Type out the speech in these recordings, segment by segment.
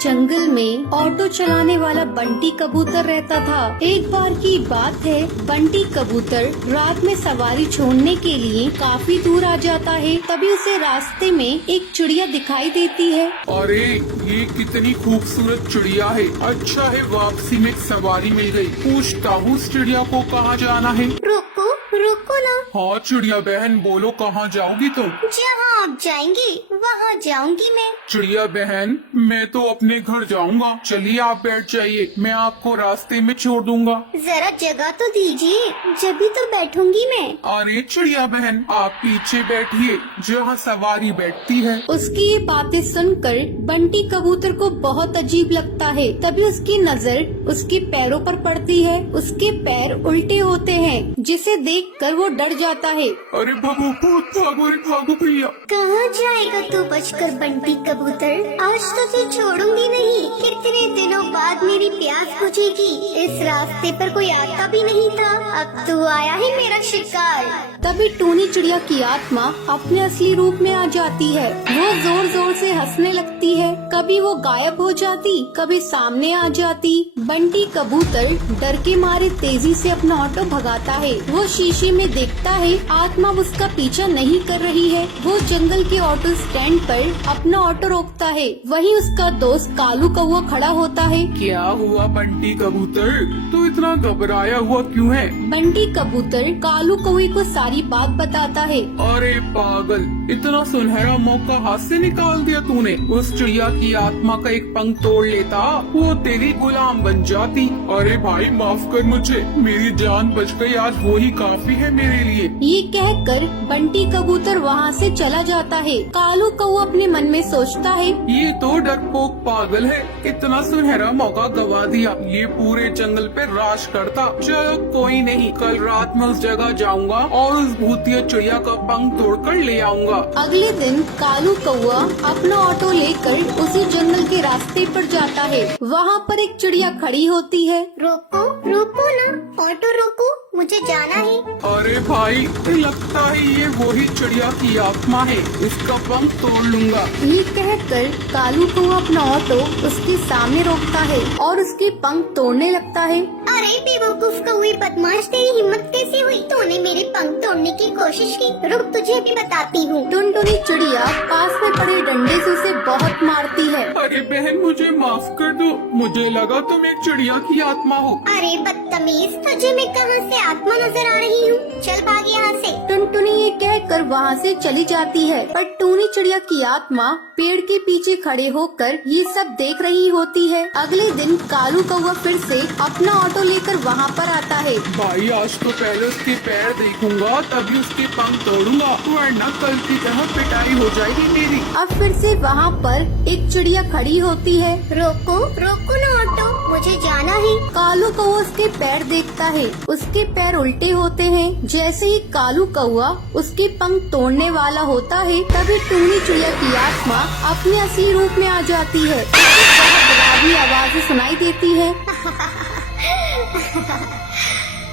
जंगल में ऑटो चलाने वाला बंटी कबूतर रहता था। एक बार की बात है, बंटी कबूतर रात में सवारी छोड़ने के लिए काफी दूर आ जाता है। तभी उसे रास्ते में एक चिड़िया दिखाई देती है। अरे ये कितनी खूबसूरत चिड़िया है। अच्छा है वापसी में सवारी मिल गई। पूछता हूँ इस चिड़िया को कहाँ जाना है। रुको रुको ना। हाँ चिड़िया बहन बोलो कहाँ जाओगी तुम? जहाँ आप जाएंगे वहाँ जाऊंगी मैं। चिड़िया बहन मैं तो अपने घर जाऊंगा। चलिए आप बैठ जाइए, मैं आपको रास्ते में छोड़ दूंगा। जरा जगह तो दीजिए, जब भी तो बैठूंगी मैं। अरे चिड़िया बहन आप पीछे बैठिए जहाँ सवारी बैठती है। उसकी ये बातें सुनकर बंटी कबूतर को बहुत अजीब लगता है। तभी उसकी नजर उसके पैरों पर पड़ती है। उसके पैर उल्टे होते हैं, जिसे देखकर वो डर जाता है। अरे भागो भागो रे भागो भैया। कहाँ जाएगा तू बचकर बंटी कबूतर? आज तो तुझे छोड़ूंगी नहीं। कितने दिनों बाद मेरी प्यास बुझेगी। इस रास्ते पर कोई आता भी नहीं था, अब तू आया है मेरा शिकार। तभी टूनी चिड़िया की आत्मा अपने असली रूप में आ जाती है। वो जोर जोर से हंसने लगती है। कभी वो गायब हो जाती, कभी सामने आ जाती। बंटी कबूतर डर के मारे तेजी से अपना ऑटो भगाता है। वो शीशे में देखता है आत्मा उसका पीछा नहीं कर रही है। वो जंगल के ऑटो स्टैंड पर अपना ऑटो रोकता है। वहीं उसका दोस्त कालू कौवा खड़ा होता है। क्या हुआ बंटी कबूतर, तू इतना घबराया हुआ क्यों है? बंटी कबूतर कालू कौवे को सारी बात बताता है। अरे पागल, इतना सुनहरा मौका हाथ से निकाल दिया तूने। उस चिड़िया की आत्मा का एक पंख तोड़ लेता, वो तेरी गुलाम बन जाती। अरे भाई माफ कर मुझे, मेरी जान बच गई, आज वो ही काफी है मेरे लिए। ये कहकर बंटी कबूतर वहाँ से चला जाता है। कालू कौवा अपने मन में सोचता है, ये तो डरपोक पागल है, इतना सुनहरा मौका गवा दिया। ये पूरे जंगल पे राज करता। चलो कोई नहीं, कल रात में उस जगह जाऊंगा और उस भूतिया चिड़िया का पंख तोड़कर ले आऊंगा। अगले दिन कालू कौवा अपना ऑटो लेकर उसी जंगल के रास्ते पर जाता है। वहाँ पर एक चिड़िया खड़ी होती है। रोको रोको ना, ऑटो रोको, मुझे जाना है। अरे भाई लगता है ये वही चिड़िया की आत्मा है, इसका पंख तोड़ लूंगा। ये कहकर कालू कौवा अपना ऑटो उसके सामने रोकता है और उसके पंख तोड़ने लगता है। अरे बेवकूफ कौवे बदमाश, तेरी हिम्मत कैसे हुई? तूने मेरे पंख तोड़ने की कोशिश की। रुक तुझे भी बताती हूँ। टुनटुनी चिड़िया पास में पड़े डंडे से उसे बहुत मारती है। अरे बहन मुझे माफ कर दो, मुझे लगा तुम एक चिड़िया की आत्मा हो। अरे बदतमीज, तुझे मैं कहाँ से आत्मा नजर आ रही हूँ? चल भाग यहाँ से। टुनटुनी ये कहकर वहाँ से चली जाती है, पर टूनी चिड़िया की आत्मा पेड़ के पीछे खड़े होकर ये सब देख रही होती है। अगले दिन कालू कौवा फिर से अपना ऑटो लेकर वहाँ पर आता है। भाई आज तो पहले उसके पैर देखूंगा तभी उसके पंख तोड़ूंगा, वरना कल की तरह पिटाई हो जाएगी मेरी। अब फिर से वहाँ पर एक चिड़िया खड़ी होती है। रोको रोको ना ऑटो, मुझे जाना है। कालू कौवा उसके पैर देखता है, उसके पैर उल्टे होते हैं। जैसे ही कालू कौवा उसके पंख तोड़ने वाला होता है, तभी टूनी चिड़िया की आत्मा अपने असली रूप में आ जाती है। डरावनी आवाज़ें सुनाई देती है।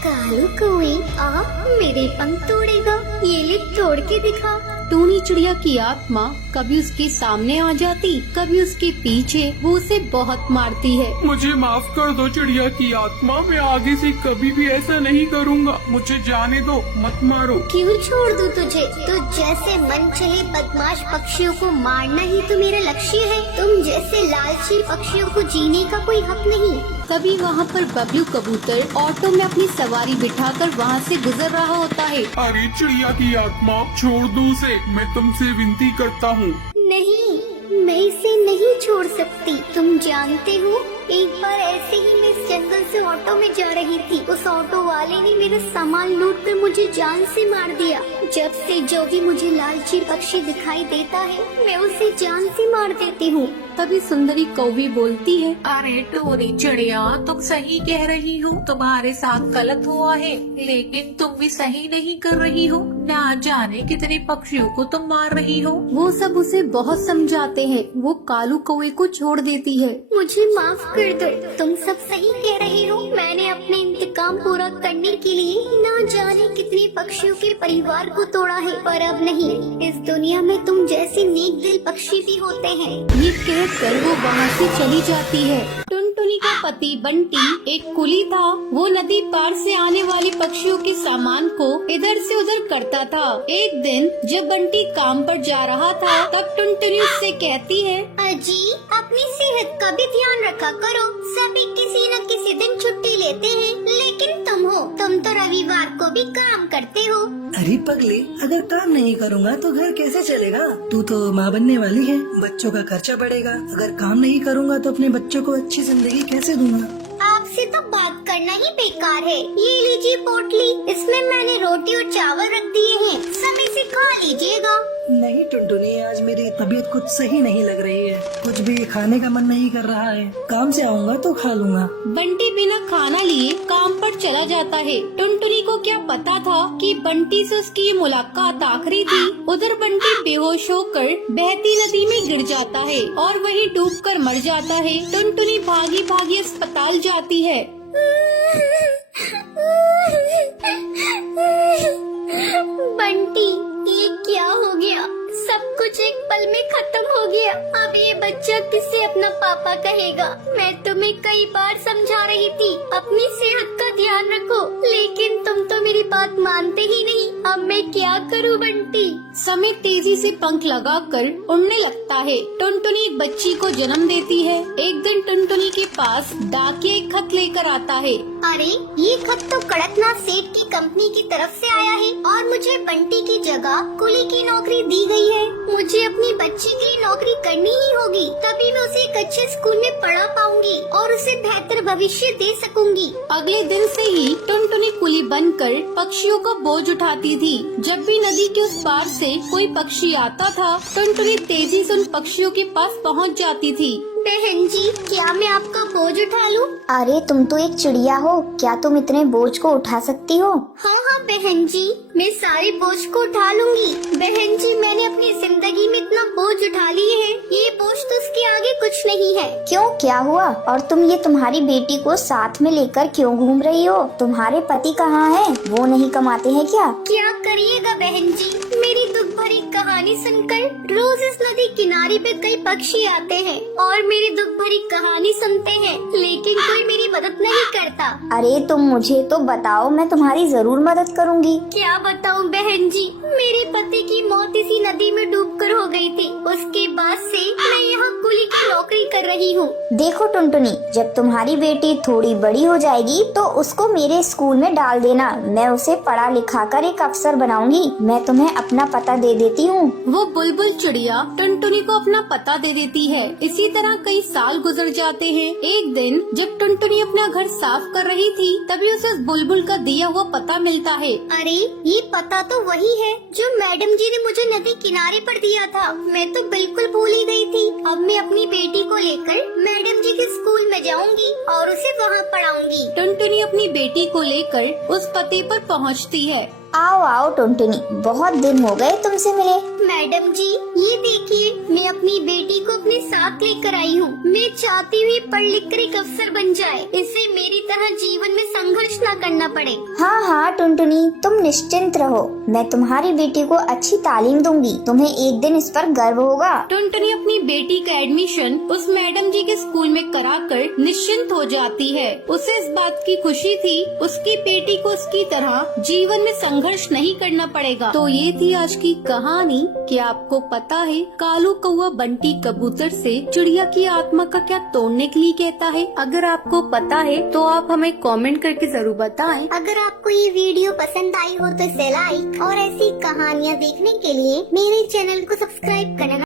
कालू कौवे आप मेरे पंख तोड़ेगा? ये ले तोड़ के दिखा। टूनी चिड़िया की आत्मा कभी उसके सामने आ जाती, कभी उसके पीछे। वो उसे बहुत मारती है। मुझे माफ कर दो चिड़िया की आत्मा, मैं आगे से कभी भी ऐसा नहीं करूँगा। मुझे जाने दो, मत मारो। क्यों छोड़ दूं तुझे? तो जैसे मन चले बदमाश पक्षियों को मारना ही तो मेरा लक्ष्य है। तुम जैसे लालची पक्षियों को जीने का कोई हक नहीं। कभी वहाँ पर बबलू कबूतर ऑटो में अपनी सवारी बिठाकर वहाँ से गुजर रहा होता है। अरे चिड़िया की आत्मा छोड़ दो उसे, मैं तुमसे विनती करता हूँ। नहीं, मैं इसे नहीं छोड़ सकती। तुम जानते हो, एक बार ऐसे ही मैं इस जंगल से ऑटो में जा रही थी। उस ऑटो वाले ने मेरा सामान लूट कर मुझे जान से मार दिया। जब से जो भी मुझे लालची पक्षी दिखाई देता है, मैं उसे जान से मार देती हूँ। तभी सुंदरी कौवी बोलती है, अरे टूनी चिड़िया तुम सही कह रही हो, तुम्हारे साथ गलत हुआ है, लेकिन तुम भी सही नहीं कर रही हो। ना जाने कितने पक्षियों को तुम मार रही हो। वो सब उसे बहुत समझाते हैं। वो कालू कौवे को छोड़ देती है। मुझे माफ कर दो, तुम सब सही कह रही हो। मैंने अपने इंतकाम पूरा करने के लिए ना जाने कितने पक्षियों के परिवार को तोड़ा है, पर अब नहीं। इस दुनिया में तुम जैसे नेक दिल पक्षी भी होते हैं। ये कहकर वो वहाँ से चली जाती है। टुनटुनी का पति बंटी एक कुली था। वो नदी पार से आने वाले पक्षियों के सामान को इधर से उधर करता था। एक दिन जब बंटी काम पर जा रहा था तब टुनटुनी उससे कहती है, अजी अपनी सेहत का भी ध्यान रखा करो। सभी किसी न किसी दिन छुट्टी लेते हैं, लेकिन तुम तो रविवार को भी काम करते हो। अरे पगली, अगर काम नहीं करूँगा तो घर कैसे चलेगा? तू तो माँ बनने वाली है, बच्चों का खर्चा बढ़ेगा। अगर काम नहीं करूँगा तो अपने बच्चों को अच्छी जिंदगी कैसे दूंगा? आपसे तो बात करना ही बेकार है। ये लीजिए पोटली, इसमें मैंने रोटी और चावल रख दिए हैं, समय से खा लीजिएगा। नहीं टुनटुनी, आज मेरी तबीयत कुछ सही नहीं लग रही है। कुछ भी खाने का मन नहीं कर रहा है। काम से आऊँगा तो खा लूँगा। बंटी बिना खाना लिए काम पर चला जाता है। टुनटुनी को क्या पता था कि बंटी से उसकी ये मुलाकात आखिरी थी। उधर बंटी बेहोश होकर बहती नदी में गिर जाता है और वहीं डूबकर मर जाता है। टुनटुनी भागी भागी अस्पताल जाती है। बंटी, ये क्या हो गया? सब कुछ एक पल में खत्म हो गया। अब ये बच्चा किससे अपना पापा कहेगा? मैं तुम्हें कई बार समझा रही थी अपनी सेहत का ध्यान रखो, लेकिन तुम तो मेरी बात मानते ही नहीं। अब मैं क्या करूं बंटी? समय तेजी से पंख लगाकर उड़ने लगता है। टुनटुनी एक बच्ची को जन्म देती है। एक दिन टुनटुनी के पास डाकिया एक खत लेकर आता है। अरे ये खत तो कड़कनाथ सेठ की कंपनी की तरफ से आया है और मुझे बंटी की जगह कुली की नौकरी दी गई है। मुझे अपनी बच्ची के लिए नौकरी करनी ही होगी, तभी मैं उसे एक अच्छे स्कूल में पढ़ा पाऊंगी और उसे बेहतर भविष्य दे सकूंगी। अगले दिन से ही टुनटुनी कुली बनकर पक्षियों का बोझ उठाती थी। जब भी नदी के उस पार से कोई पक्षी आता था, टुनटुनी तेजी से उन पक्षियों के पास पहुंच जाती थी। बहन जी, क्या मैं आपका बोझ उठा लूं? अरे तुम तो एक चिड़िया हो, क्या तुम इतने बोझ को उठा सकती हो? हाँ हाँ बहन जी, मैं सारे बोझ को उठा लूंगी। बहन जी, मैंने अपनी जिंदगी में इतना बोझ उठा लिए है, ये बोझ तो उसके आगे कुछ नहीं है। क्यों, क्या हुआ? और तुम ये तुम्हारी बेटी को साथ में लेकर क्यों घूम रही हो? तुम्हारे पति कहाँ हैं? वो नहीं कमाते हैं क्या? क्या करिएगा बहन जी, मेरी दुख भरी कहानी सुनकर रोज इस नदी किनारे पे कई पक्षी आते हैं और मेरी दुख भरी कहानी सुनते हैं, लेकिन कोई मेरी मदद नहीं करता। अरे तुम मुझे तो बताओ, मैं तुम्हारी जरूर मदद करूंगी। क्या बताऊं बहन जी, मेरे पति की मौत इसी नदी में डूबकर हो गई थी। उसके बाद से मैं यहाँ कुली की नौकरी कर रही हूँ। देखो टुनटुनी, जब तुम्हारी बेटी थोड़ी बड़ी हो जाएगी तो उसको मेरे स्कूल में डाल देना। मैं उसे पढ़ा लिखा कर एक अफसर बनाऊंगी। मैं तुम्हें अपना पता दे देती हूँ। वो बुलबुल चिड़िया टुनटुनी को अपना पता दे देती है। इसी तरह कई साल गुजर जाते हैं। एक दिन जब टुनटुनी अपना घर साफ कर रही थी, तभी उसे उस बुलबुल का दिया हुआ पता मिलता है। अरे ये पता तो वही है जो मैडम जी ने मुझे नदी किनारे पर दिया था। मैं तो बिल्कुल भूल ही गई थी। अब मैं अपनी बेटी को लेकर मैडम जी के स्कूल में जाऊंगी और उसे वहाँ पढ़ाऊंगी। टुनटुनी अपनी बेटी को लेकर उस पते पर पहुँचती है। आओ आओ टुनटुनी, बहुत दिन हो गए तुमसे मिले। मैडम जी, ये देखिए, मैं अपनी बेटी को अपने साथ लेकर आई हूँ। मैं चाहती हूँ पढ़ लिख कर एक अफसर बन जाए, इसे मेरी तरह जीवन में संघर्ष न करना पड़े। हाँ हाँ टुनटुनी, तुम निश्चिंत रहो, मैं तुम्हारी बेटी को अच्छी तालीम दूंगी। तुम्हें एक दिन इस पर गर्व होगा। टुनटुनी अपनी बेटी का एडमिशन उस मैडम जी के स्कूल में कराकर निश्चिंत हो जाती है। उसे इस बात की खुशी थी, उसकी बेटी को उसकी तरह जीवन में संघर्ष नहीं करना पड़ेगा। तो ये थी आज की कहानी। क्या आपको पता है कालू कौवा बंटी कबूतर से चिड़िया की आत्मा का क्या तोड़ने के लिए कहता है? अगर आपको पता है तो आप हमें कमेंट करके जरूर बताएं। अगर आपको ये वीडियो पसंद आई हो तो इसे लाइक और ऐसी कहानियाँ देखने के लिए मेरे चैनल को सब्सक्राइब करना